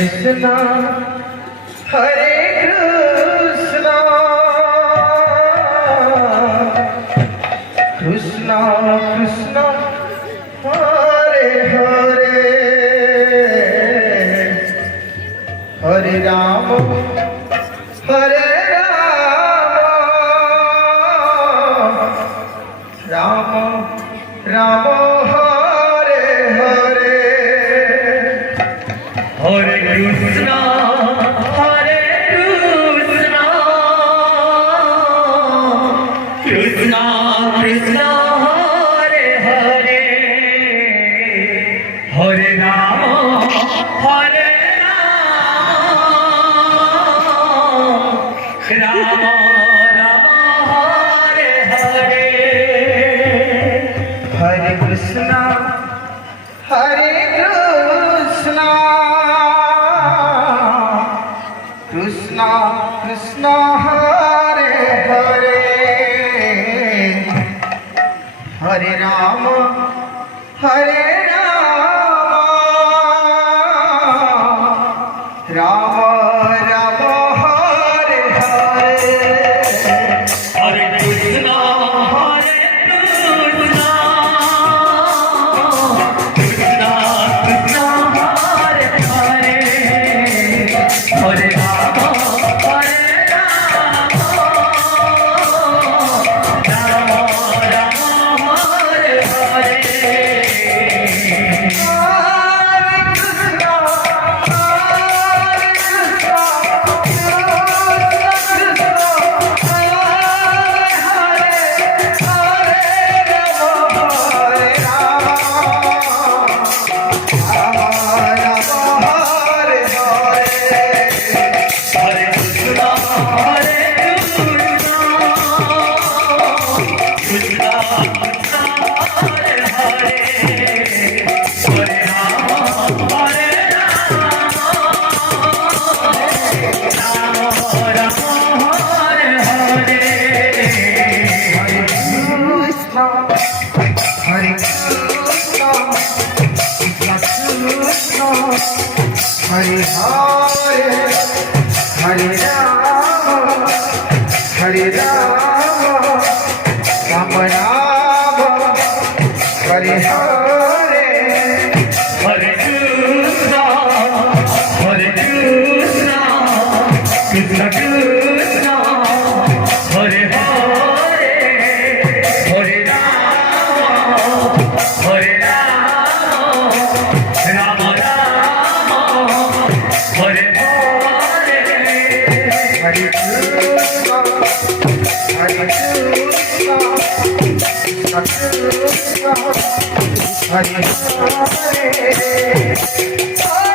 Krishna, Hare Krishna, Krishna Krishna, Hare Hare, Hare Rama, Hare Rama, Rama Rama, Hare Hare, Hare Krishna, Hare Krishna, Krishna Krishna, Hare Hare, Hare Rama, Hare Rama, Rama Rama, Hare Hare, Hare Krishna, Hare Krishna, Krishna Krishna, Hare Hare, Hare Rama, Hare Rama, Rama Rama, Hare Hare, Hare Krishna, Hare Krishna, Krishna Krishna, Hare Hare, Hare Rama, Hare Rama, Rama Rama, Hare Hare, Hare Hare, Hare Rama, Hare Rama, Rama Rama, Hare Hare, Hare Krishna, Hare Krishna, Krishna Krishna, Hare Hare Krishna, Hare Krishna, Krishna Krishna, Hare Hare.